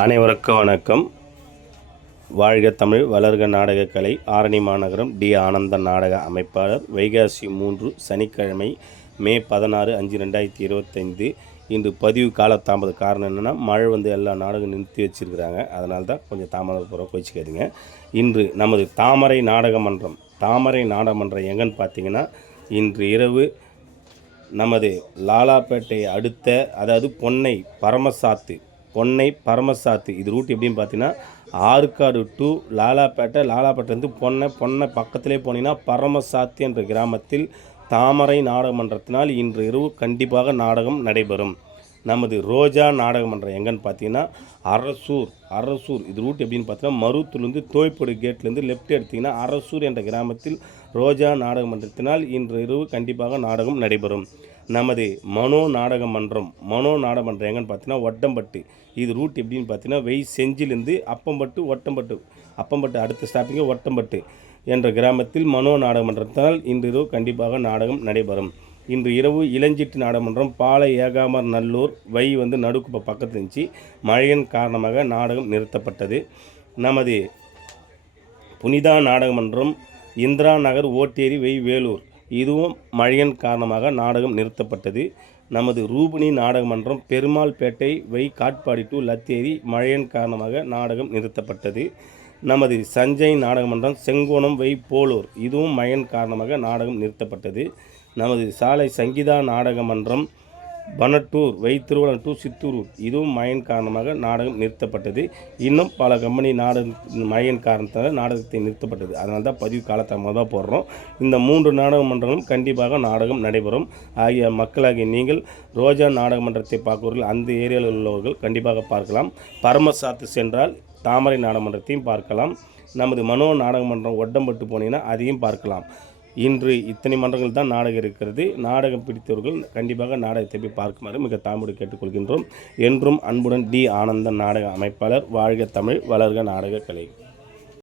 அனைவருக்கும் வணக்கம். வாழ்க தமிழ், வளர்க நாடகக்கலை. ஆரணி மாநகரம் டி. ஆனந்தன் நாடக அமைப்பாளர். வைகாசி 3 சனிக்கிழமை மே 16/5/2025. இன்று பதிவு காலதாமத காரணம் என்னென்னா, மழை எல்லா நாடகம் நிறுத்தி வச்சுருக்கிறாங்க. அதனால தான் கொஞ்சம் தாமதப்புறம் கோச்சிக்காதீங்க. இன்று நமது தாமரை நாடகமன்றம் எங்கன்னு பார்த்தீங்கன்னா, இன்று இரவு நமது லாலாப்பேட்டை அடுத்த, அதாவது பொன்னை பரமசாத்து இது ரூட் எப்படின்னு பார்த்தீங்கன்னா, ஆற்காடு டு லாலாப்பேட்டைலேருந்து பொன்னை பக்கத்திலே போனீங்கன்னா பரமசாத்தி என்ற கிராமத்தில் தாமரை நாடகமன்றத்தினால் இன்று இரவு கண்டிப்பாக நாடகம் நடைபெறும். நமது ரோஜா நாடகமன்றம் எங்கன்னு பார்த்தீங்கன்னா, அரசூர் இது ரூட் எப்படின்னு பார்த்தீங்கன்னா, மருத்தூர்லேருந்து தோய்ப்படு கேட்லேருந்து லெஃப்ட் எடுத்திங்கன்னா அரசூர் என்ற கிராமத்தில் ரோஜா நாடகமன்றத்தினால் இன்று இரவு கண்டிப்பாக நாடகம் நடைபெறும். நமது மனோ நாடகமன்றம் எங்கன்னு பார்த்தீங்கன்னா, ஒட்டம்பட்டு இது ரூட் எப்படின்னு பார்த்தீங்கன்னா, செஞ்சிலேருந்து அப்பம்பட்டு அடுத்த ஸ்டாப்பிங்கே ஒட்டம்பட்டு என்ற கிராமத்தில் மனோ நாடகமன்றத்தினால் இன்று இரவு கண்டிப்பாக நாடகம் நடைபெறும். இன்று இரவு இளஞ்சிட்டு நாடகமன்றம் பாலை ஏகாமர் நல்லூர் நடுக்குப்ப பக்கத்தில் இருந்துச்சு. மழையின் காரணமாக நாடகம் நிறுத்தப்பட்டது. நமது புனிதா நாடகமன்றம் இந்திரா நகர் ஓட்டேரி வேலூர் இதுவும் மழையின் காரணமாக நாடகம் நிறுத்தப்பட்டது. நமது ரூபினி நாடகமன்றம் பெருமாள்பேட்டை காட்பாடி டு லத்தேரி மழையின் காரணமாக நாடகம் நிறுத்தப்பட்டது. நமது சஞ்சய் நாடகமன்றம் செங்கோணம் போலூர் இதுவும் மழையின் காரணமாக நாடகம் நிறுத்தப்பட்டது. நமது சாலை சங்கீதா நாடகமன்றம் பனட்டூர் திருவள்ளம் டு சித்தூர் இதுவும் மழையின் காரணமாக நாடகம் நிறுத்தப்பட்டது. இன்னும் பல கம்பெனி மழையின் காரணத்தால் நாடகத்தை நிறுத்தப்பட்டது. அதனால தான் பதிவு காலத்தாமதாக போடுறோம். இந்த 3 நாடகமன்றங்களும் கண்டிப்பாக நாடகம் நடைபெறும். ஆகிய மக்களாகிய நீங்கள் ரோஜா நாடகமன்றத்தை பார்ப்பவர்கள் அந்த ஏரியாவில் உள்ளவர்கள் கண்டிப்பாக பார்க்கலாம். பரமசாத்து சென்றால் தாமரை நாடகமன்றத்தையும் பார்க்கலாம். நமது மனோ நாடகமன்றம் ஒட்டம்பட்டு போனீங்கன்னா அதையும் பார்க்கலாம். இன்று இத்தனை மன்றங்கள் தான் நாடகம் இருக்கிறது. நாடகம் பிடித்தவர்கள் கண்டிப்பாக நாடகத்தை போய் பார்க்குமாறு மிக தாழ்மையோடு கேட்டுக்கொள்கின்றோம். என்றும் அன்புடன் டி. ஆனந்தன் நாடக அமைப்பாளர். வாழ்க தமிழ், வளர்க நாடக கலை.